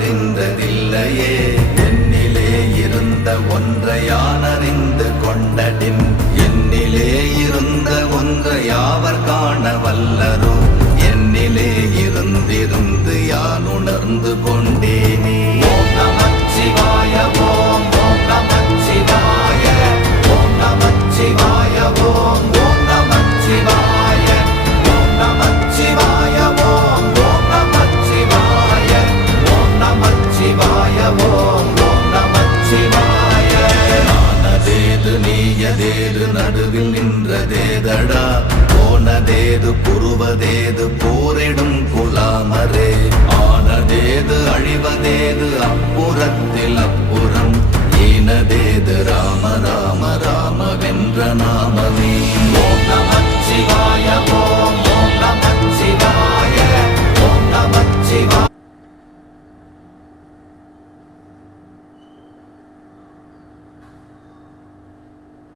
ஒன்றையானறிந்ததில்லையே என்னிலே இருந்த ஒன்றையானறிந்து கொண்டடின் என்னிலே இருந்த ஒன்றை யாவர் காண வல்லரோ என்னிலே இருந்திருந்து யான் உணர்ந்து கொண்டேனே. ஓம் நமச்சிவாய ஓம் ஓம் நமச்சிவாய ஓம் நமச்சிவாய ஓம் ஓம் நமச்சிவாய ஓம் நமச்சிவாய ஓம் ஓம் நமச்சிவாய ஓம் நமச்சிவாய ஓம் ஓம் நமச்சிவாய. நானதேது நீயதேது நடுவில் நின்றதேதடா போனதேது புருவதேது போரிடும்